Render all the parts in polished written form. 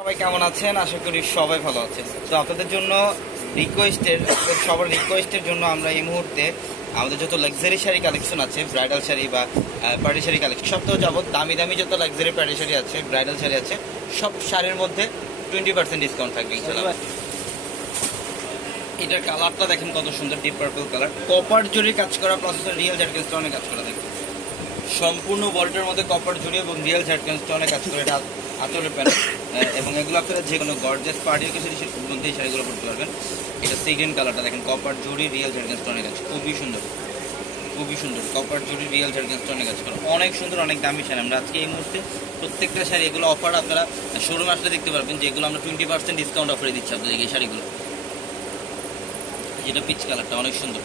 সবাই কেমন আছেন? আশা করি সবাই ভালো আছেন। তো আপনাদের জন্য সবার রিকোয়েস্টের জন্য আমরা এই মুহূর্তে আমাদের যত লাক্সারি শাড়ি কালেকশন আছে, ব্রাইডাল শাড়ি বা পার্টি শাড়ি কালেকশন, সপ্তাহ যাবত দামি দামি যত লাক্সারি পার্টি শাড়ি আছে, ব্রাইডাল শাড়ি আছে, সব শাড়ির মধ্যে 20% ডিসকাউন্ট থাকবে ইনশাআল্লাহ। এটার কালারটা দেখেন কত সুন্দর, ডিপ পার্পল কালার, কপার জরির কাজ করা, প্লাস রিয়েল ঝাটকান স্টোনের কাজ করা থাকবে। সম্পূর্ণ বডিটার মধ্যে কপার জড়িয়ে এবং রিয়েল ঝাটকান স্টোনের কাজ করে, এটা আঁচলের প্যানেল। এবং এগুলো আপনারা যে কোনো গর্জিয়াস পার্টি অকেশনের মধ্যে এই শাড়িগুলো পরতে পারবেন। এটা সিগ্রিন কালারটা দেখেন, কপার জড়ি রিয়েল ঝাটকান স্টোনের কাজ, খুবই সুন্দর, খুবই সুন্দর। কপার জড়ি রিয়েল ঝাটকান স্টোনের কাজ করা, অনেক সুন্দর, অনেক দামি শাড়ি। আমরা আজকে এই মুহূর্তে প্রত্যেকটা শাড়ি এগুলো অফার আপনারা শোরুমে আসলে দেখতে পারবেন, যেগুলো আমরা 20% ডিসকাউন্ট অফারে দিচ্ছি আপনাদের এই শাড়িগুলো। যেটা পিচ কালারটা অনেক সুন্দর,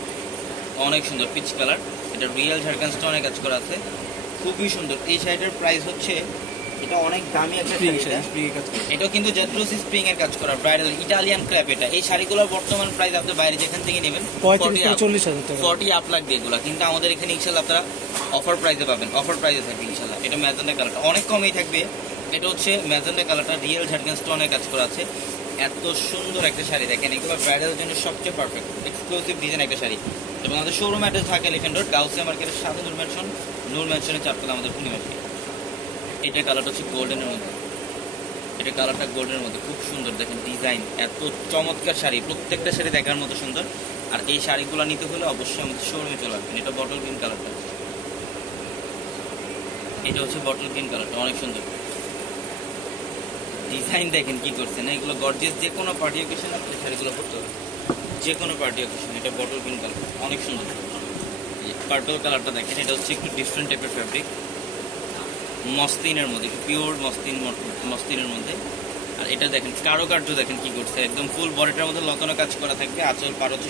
অনেক সুন্দর পিচ কালার। এটা রিয়েল ঝাড়খান স্টোনের কাজ করা আছে, খুবই সুন্দর। এই শাড়িটার প্রাইস হচ্ছে, এটা অনেক দামি একটা শাড়ি, এটা কিন্তু জেট্রোসি স্প্রিং এর কাজ করা, ব্রাইডাল ইটালিয়ান ক্র্যাপ। এটা এই শাড়িগুলোর বর্তমান প্রাইস আপনি বাইরে যেখান থেকে নেবেন 40 আপ লাগবে এগুলো, কিন্তু আমাদের এখানে ইনশাল্লাহ আপনারা অফার প্রাইসে পাবেন, অফার প্রাইসে থাকবে ইনশাল্লাহ। এটা ম্যাজেন্ডা কালারটা অনেক কমেই থাকবে। এটা হচ্ছে ম্যাজেন্ডা কালারটা, রিয়েল ঝাড়খান স্টোনের কাজ করা আছে। এত সুন্দর একটা শাড়ি দেখেন, এগুলো ব্রাইডালের জন্য সবচেয়ে পারফেক্ট এক্সক্লুসিভ ডিজাইন একটা শাড়ি। এবং আমাদের শোরুম অ্যাড্রেস থাকে এলিফ্যান্ট রোড, গাউসিয়া মার্কেটের সাথে নূর ম্যানশনের 4 তলা আমাদের পূর্ণিমা শাড়ি। এটা কালারটা হচ্ছে গোল্ডেনের মধ্যে, এটা কালারটা গোল্ডেনের মধ্যে খুব সুন্দর দেখেন, ডিজাইন এত চমৎকার শাড়ি, প্রত্যেকটা শাড়ি দেখার মতো সুন্দর। আর এই শাড়িগুলো নিতে হলে অবশ্যই আমাদের শোরুমে চলে আসবেন। এটা বটল গ্রিন কালারটা, এটা হচ্ছে বটল গ্রিন কালারটা, অনেক সুন্দর ডিজাইন দেখেন কি করছেন। এগুলো গর্জিয়াস, যে কোনো পার্টি অকেশন আপনি শাড়িগুলো পরতে হবে, যে কোনো পার্টি অকেশন। এটা বটল গ্রিন কালার, অনেক সুন্দর। পার্পল কালারটা দেখেন, এটা হচ্ছে একটু ডিফারেন্ট টাইপের ফ্যাব্রিক, মসলিনের মধ্যে, পিওর মসলিনের মধ্যে। আর এটা দেখেন কারুকার্য দেখেন কি করছে, একদম ফুল বডিটার মধ্যে লতানো কাজ করা থাকবে, আঁচল পার হচ্ছে